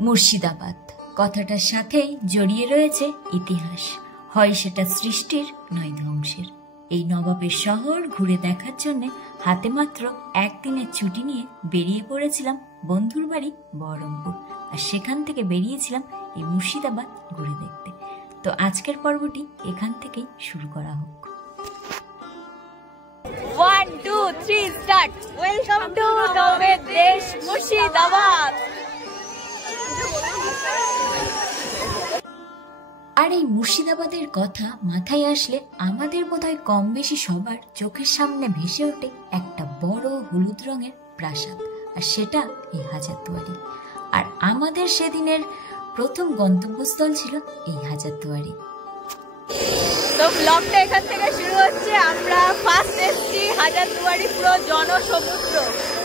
মুর্শিদাবাদ কথাটার সাথে জড়িয়ে রয়েছে ইতিহাস, হয় সেটা সৃষ্টির নয় ধ্বংসের। এই নবাবের শহর ঘুরে দেখার জন্য হাতে মাত্র একদিনের ছুটি নিয়ে বেরিয়ে পড়েছিলাম বন্ধুর বাড়ি বহরমপুর, আর সেখান থেকে বেরিয়েছিলাম এই মুর্শিদাবাদ ঘুরে দেখতে। তো আজকের পর্বটি এখান থেকেই শুরু করা হোক। 1 2 3 স্টার্ট। ওয়েলকাম টু নবাবের দেশ মুর্শিদাবাদ। আর এই মুর্শিদাবাদের কথা মাথায় আসলে আমাদের বোধহয় কম বেশি সবার চোখের সামনে ভেসে ওঠে একটা বড় হলুদ রঙের প্রাসাদ, আর সেটা এই হাজারদুয়ারি। আর আমাদের সেদিনের প্রথম গন্তব্যস্থল ছিল এই হাজারদুয়ারি। তো ব্লগটা এখান থেকে শুরু হচ্ছে। আমরা ফার্স্ট এসেছি হাজারদুয়ারি, পুরো জনসমুদ্র।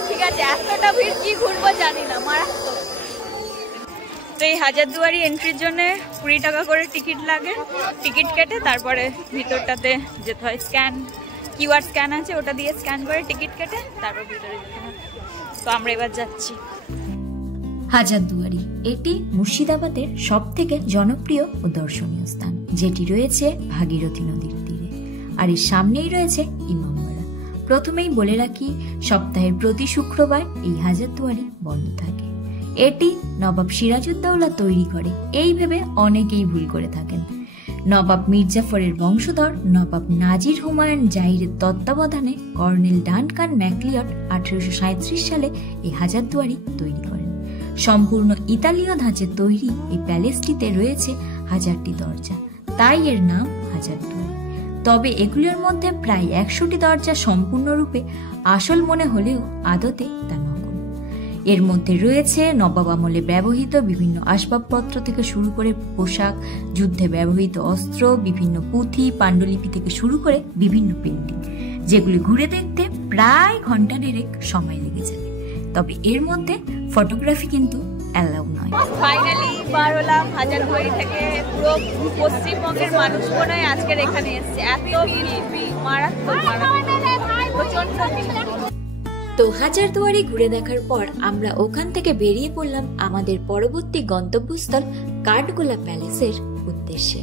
ঠিক আছে, এতটা ভিড় কি ঘুরবো জানি না, মারাত্মক। তো এই হাজারদুয়ারি এন্ট্রির জন্য 20 টাকা করে টিকিট লাগে। টিকিট কেটে তারপরে ভিতরটাতে যেতে হয়। কিউআর স্ক্যান আছে, ওটা দিয়ে স্ক্যান করে টিকিট কেটে তারপর ভিতরে যেতে হয়। তো আমরা এবার যাচ্ছি হাজারদুয়ারি। এটি মুর্শিদাবাদের সব থেকে জনপ্রিয় ও দর্শনীয় স্থান, যেটি রয়েছে ভাগীরথী নদীর তীরে। আর এর সামনেই রয়েছে ইমামবাড়া। প্রথমেই বলে রাখি, সপ্তাহের প্রতি শুক্রবার এই হাজারদুয়ারি বন্ধ থাকে। এটি নবাব সিরাজউদ্দৌলা তৈরি করে, এই ভেবে অনেকেই ভুল করে থাকেন। নবাব মির্জাফরের বংশধর নবাব নাজির হুমায়ুন জাহিরের তত্ত্বাবধানে কর্নেল ডানকান ম্যাকলিয়ড 1837 সালে এই হাজারদুয়ারি তৈরি করেন। সম্পূর্ণ ইতালীয় ধাঁচে তৈরি এই প্যালেসটিতে রয়েছে 1000টি দরজা, তাই এর নাম হাজারদুয়ারি। তবে এগুলোর মধ্যে প্রায় 100টি দরজা সম্পূর্ণরূপে আসল মনে হলেও আদতে তা নকল। এর মধ্যে রয়েছে নবাব আমলে ব্যবহৃত বিভিন্ন আসবাবপত্র থেকে শুরু করে পোশাক, যুদ্ধে ব্যবহৃত অস্ত্র, বিভিন্ন পুঁথি, পাণ্ডুলিপি থেকে শুরু করে বিভিন্ন পেন্টিং, যেগুলি ঘুরে দেখতে প্রায় ঘন্টা দেড়েক সময় লেগে যাবে। তবে এর মধ্যে ফটোগ্রাফি কিন্তু অ্যালাউ নয়। ফাইনালি বার হলাম হাজারদুয়ারি থেকে। পুরো পশ্চিমবঙ্গের মানুষ মনে হয় আজকের এখানে এসেছে। এত ভিড়, মারাত্মক প্রচন্ড ভিড়। তো হাজারদুয়ারি ঘুরে দেখার পর আমরা ওখান থেকে বেরিয়ে পড়লাম আমাদের পরবর্তী গন্তব্যস্থল কাঠগোলা প্যালেসের উদ্দেশ্যে।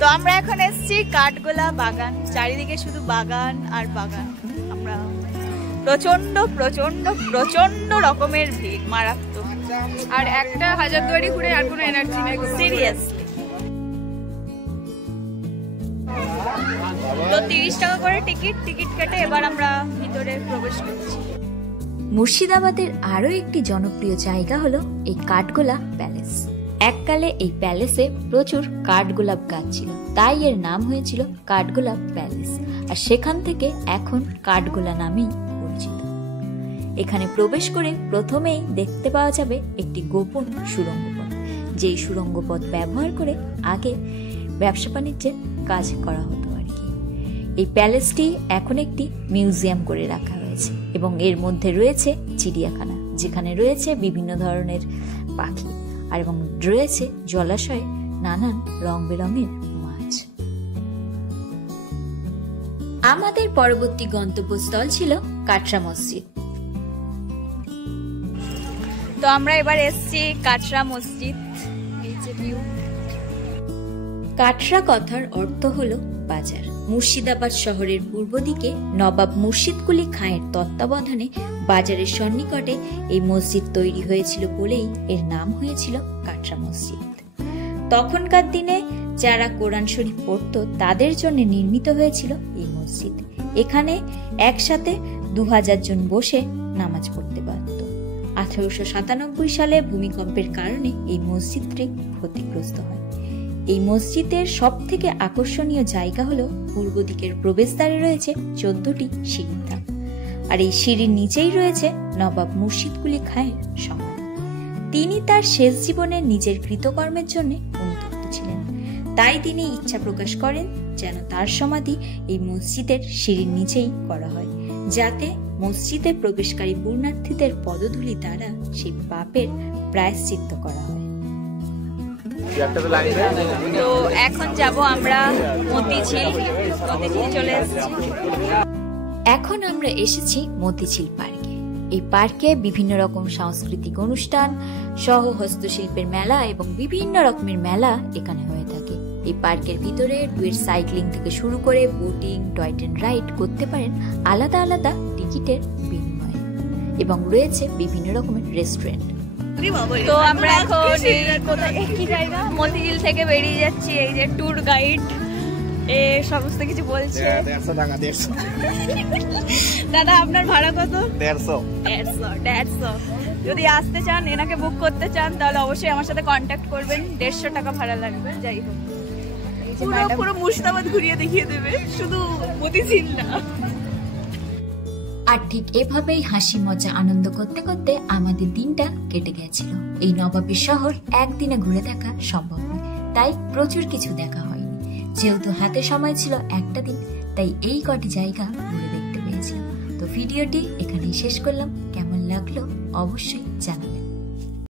তো আমরা এখন এসেছি কাঠগোলা বাগান। চারিদিকে শুধু বাগান আর বাগান। আমরা প্রচন্ড প্রচন্ড প্রচন্ড রকমের ভিড়, মারাত্মক। আর একটা হাজারদুয়ারি ঘুরে আর কোনো এনার্জি নেই, সিরিয়াসলি। তো 30 টাকা করে টিকিট কেটে এবার আমরা ভিতরে প্রবেশ করছি। মুর্শিদাবাদের আরো একটি জনপ্রিয় জায়গা হলো এই কাঠগোলা প্যালেস। এককালে এই প্যালেসে প্রচুর কাঠগোলাপ গাছ ছিল, তাই এর নাম হয়েছিল কাঠগোলাপ প্যালেস। আর সেখান থেকে এখন কাঠগোলা নামেই পরিচিত। এখানে প্রবেশ করে প্রথমেই দেখতে পাওয়া যাবে একটি গোপন সুড়ঙ্গ পথ, যেই সুড়ঙ্গ পথ ব্যবহার করে আগে ব্যবসা বাণিজ্যের কাজ করা হতো আর কি। এই প্যালেসটি এখন একটি মিউজিয়াম করে রাখা হয়েছে এবং এর মধ্যে রয়েছে চিড়িয়াখানা, যেখানে রয়েছে বিভিন্ন ধরনের পাখি, আর এবং রয়েছে জলাশয়ে নানান রং বেরঙের মাছ। আমাদের পরবর্তী গন্তব্যস্থল ছিল কাটরা মসজিদ। তো আমরা এবার এসেছি কাটরা মসজিদ। কাটরা কথার অর্থ হলো বাজার। মুর্শিদাবাদ শহরের পূর্ব দিকে নবাব মুর্শিদ কুলি খাঁয়ের তত্ত্বাবধানে বাজারের সন্নিকটে এই মসজিদ তৈরি হয়েছিল বলেই এর নাম হয়েছিল কাটরা মসজিদ। তখনকার দিনে যারা কোরআন শরীফ পড়তো তাদের জন্য নির্মিত হয়েছিল এই মসজিদ। এখানে একসাথে 2000 জন বসে নামাজ পড়তে পারত। 1897 সালে ভূমিকম্পের কারণে এই মসজিদটি ক্ষতিগ্রস্ত হয়। এই মসজিদের সব থেকে আকর্ষণীয় জায়গা হলো পূর্ব দিকের প্রবেশদ্বারে রয়েছে 14টি সিঁড়ির ধাপ, আর এই সিঁড়ির নিচেই রয়েছে নবাব মুর্শিদ কুলি খাঁয়ের সমাধি। তিনি তার শেষ জীবনে নিজের কৃতকর্মের জন্য অনুতপ্ত ছিলেন, তাই তিনি ইচ্ছা প্রকাশ করেন যেন তার সমাধি এই মসজিদের সিঁড়ির নিচেই করা হয়, যাতে মসজিদে প্রবেশকারী পুণ্যার্থীদের পদধূলি দ্বারা সেই পাপের প্রায়শ্চিত্ত করা হয়। তো এখন যাব আমরা মতিঝিল চলে এসেছি। এখন আমরা এসেছি মতিঝিল পার্কে। এই পার্কে বিভিন্ন রকম সাংস্কৃতিক অনুষ্ঠান সহ হস্তশিল্পের মেলা এবং বিভিন্ন রকমের মেলা এখানে হয়ে থাকে। এই পার্কের ভিতরে ডুয়েট সাইক্লিং থেকে শুরু করে বোটিং, টয় ট্রেন রাইড করতে পারেন আলাদা আলাদা টিকিটের বিনিময়ে, এবং রয়েছে বিভিন্ন রকমের রেস্টুরেন্ট। তো আমরা এখন কি জায়গা মতিঝিল থেকে বেরিয়ে যাচ্ছি। এই যে ট্যুর গাইড এ সমস্ত কিছু বলছে। 150 টাকা। 150 দাদা আপনার ভাড়া কত? 150। যদি আসতে চান, এনাকে বুক করতে চান, তাহলে অবশ্যই আমার সাথে কন্ট্যাক্ট করবেন। 150 টাকা ভাড়া লাগবে। যাই হোক, পুরো মুর্শিদাবাদ ঘুরিয়ে দেখিয়ে দেবে, শুধু মতিঝিল না। আর ঠিক এভাবেই হাসি মজা আনন্দ করতে করতে আমাদের দিনটা কেটে গেছিল। এই নবাবের শহর একদিনে ঘুরে দেখা সম্ভব নয়, তাই প্রচুর কিছু দেখা হয়নি। যেহেতু হাতে সময় ছিল একটা দিন, তাই এই কটি জায়গা ঘুরে দেখতে পেয়েছিলাম। তো ভিডিওটি এখানেই শেষ করলাম। কেমন লাগলো অবশ্যই জানাবেন।